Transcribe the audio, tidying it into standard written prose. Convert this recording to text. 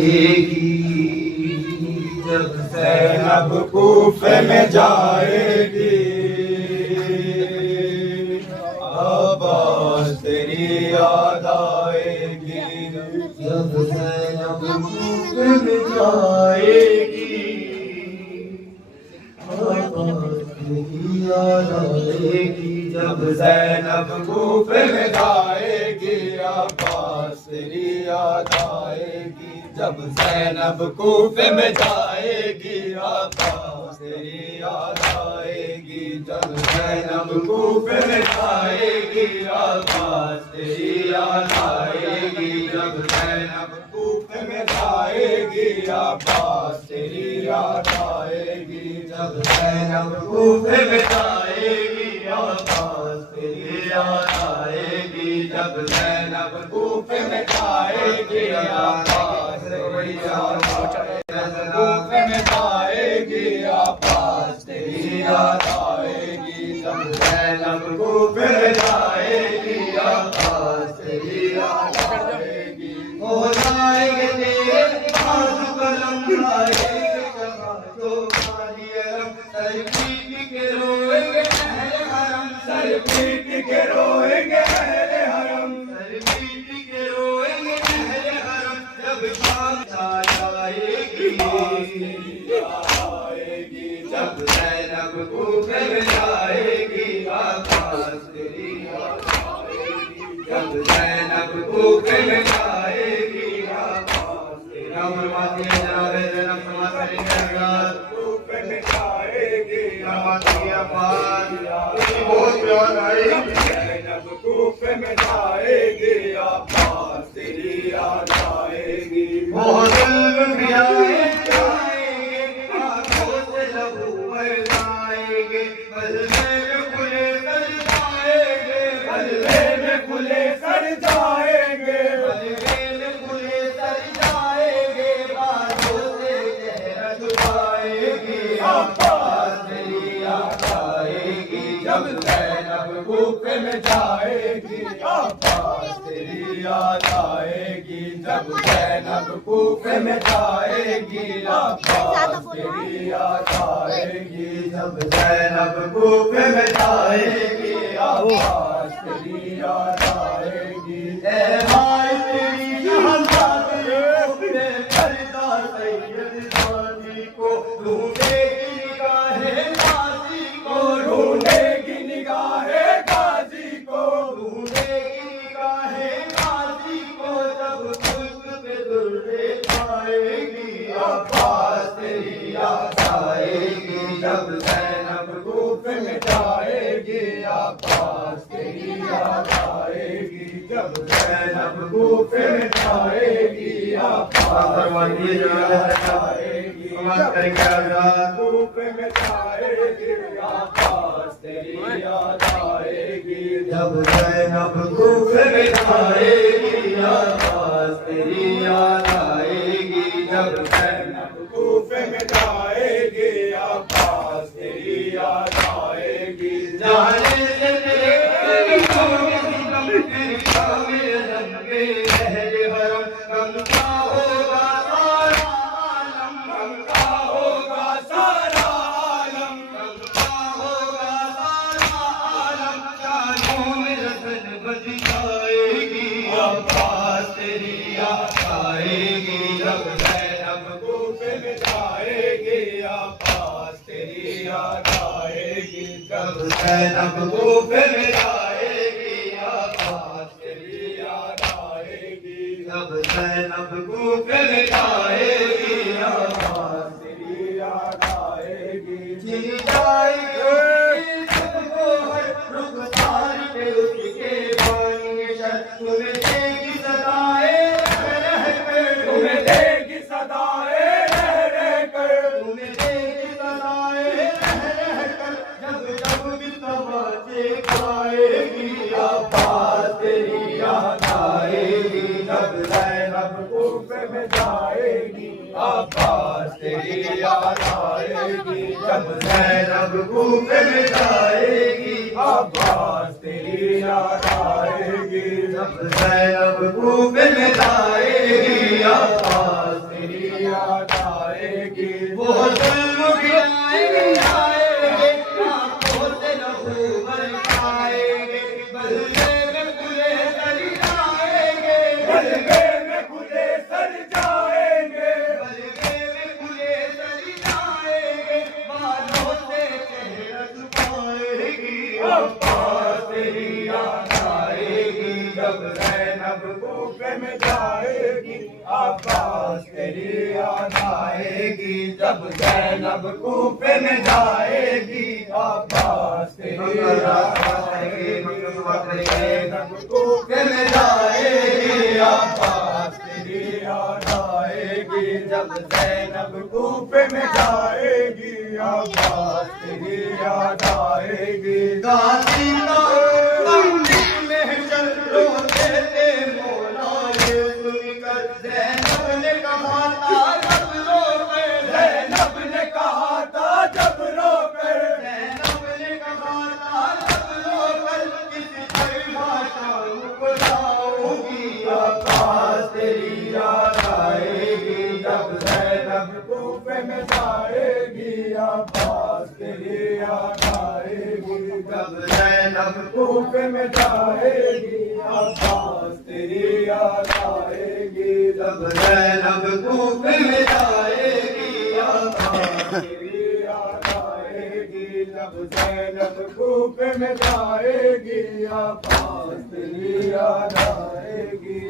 आएगी, जब ज़ैनब कूफे में जाएगी, अब्बास तेरी याद आएगी, जब ज़ैनब कूफे में जाएगी, अब्बास तेरी याद आएगी, जब ज़ैनब कूफे में जाएगी, अब्बास तेरी याद आएगी, जब ज़ैनब कूफे में जाएगी, अब्बास तेरी याद आएगी, जब ज़ैनब कूफे में जाएगी, अब्बास तेरी याद आएगी, जब ज़ैनब कूफे में जाएगी, अब्बास तेरी याद आएगी, जब ज़ैनब कूफे में जाएगी, अब्बास तेरी याद आएगी, जब ज़ैनब कूफे में जाएगी, अब्बास तेरी याद कूफे में जाएगी, अब्बास तेरी याद आएगी, जब ज़ैनब कूफे में जाएगी, अब्बास तेरी याद आएगी, हो जाएंगे तेरे पास कलम आएगी, तो खाली अरम सर पीट के रोएंगे अहले हरम, सर पीट के रोएंगे अहले हरम, सर पीट के रोएंगे अहले हरम, जब शाम आएगी, जब ज़ैनब कूफे में जाएगी, अब्बास तेरी याद आएगी, जब ज़ैनब कूफे में जाएगी, अब्बास तेरी कूफे में जाएगी, ज़ैनब कूफे में जाएगी, अब्बास तेरी याद आएगी, वो दिल भी आएंगे, आँखों से लहू बरसाएंगे, बल्ले में खुले सर जाएंगे, बल्ले में खुले सर जाएंगे, बल्ले में खुले सर जाएंगे, बातों से चेहरा छुपाएगी, अब्बास तेरी याद आएगी, जब ज़ैनब कूफे में जाएगी, अब्बास तेरी याद आएगी, जब ज़ैनब कूफे में जाएगी, अब्बास तेरी याद आएगी, जब ज़ैनब कूफे में जाएगी, अब्बास तेरी याद आएगी, ए भाई तेरी शहज़ादी अपने फरिदा सैयद सादी को ढूंढेगी निगाहें गाज़ी को, ढूंढेगी निगाहें गाज़ी को, ढूंढेगी निगाहें गाज़ी को, जब खुश्क पे दुर्रे पाएगी, अब्बास तेरी याद आएगी, जब ज़ैनब कूफे में जाएगी, अब्बास तेरी याद आएगी, जब ज़ैनब कूफे में जाएगी, अब्बास तेरी याद आएगी, जब कूफे में जाएगी, अब्बास तेरी याद आएगी, जब ज़ैनब कूफे में जाएगी, अब्बास तेरी याद आएगी, जब ज़ैनब कूफे में जाएगी, अब्बास तेरी याद आएगी, जाने से तेरे अहले हरम, गम का होगा सारा आलम, गम का होगा सारा आलम, गम का होगा सारा आलम, शानों में रतन बज जाएगी, अब्बास तेरी याद आएगी, जब ज़ैनब कूफे में जाएगी, अब्बास तेरी याद आएगी, जब ज़ैनब कूफे में जाएगी, अब्बास तेरी याद आएगी, जब ज़ैनब कूफे में जाएगी, अब्बास तेरी याद आएगी, जी जाएगी सबको हर रुख़सार पे उसके बानी शर, तुम्हें देगी सदाएं रह कर, तुम्हें देगी सदाएं रह कर, तुम्हें देगी सदाएं रह कर, जब जब भी तमाचे खाएगी, अब्बास तेरी याद आएगी, जब ज़ैनब कूफे में जाएगी, अब्बास तेरी याद आएगी, जब ज़ैनब कूफे में जाएगी, अब्बास तेरी याद आएगी, जब ज़ैनब कूफे में जाएगी, अब्बास वो जुल्म गिराएंगे आएंगे आंखों से लहू बरसाएंगे बल्ले में खुले सर जाएंगे बलगे में खुले सर जाएंगे बल्ले में खुले सर जाएंगे बालों से चेहरा छुपाएगी अब्बास तेरी याद आएगी जब ज़ैनब कूफे में जाएगी अब्बास तेरी याद आएगी जब ज़ैनब कूफे में जाएगी अब्बास तेरी याद आएगी ज़ैनब कूफे में जाएगी अब्बास तेरी याद आएगी जब ज़ैनब कूफे में जाएगी अब्बास तेरी याद आएगी गाजी का मंदिर में चल रोते थे मौला ये सुनकर ज़ैनब ने कहा था जब रो कर ज़ैनब ने कहा था जब रो कर ज़ैनब ने कहा था जब रो कर किस भाषा बुलाऊंगी अब्बास तेरी याद आएगी जब ज़ैनब कूफे में जाएगी अब्बास तेरी याद आएगी जब ज़ैनब कूफे में जाएगी अब्बास तेरी याद आएगी जब ज़ैनब कूफे में जाएगी अब्बास तेरी याद आएगी जब ज़ैनब कूफे में जाएगी अब्बास तेरी याद आएगी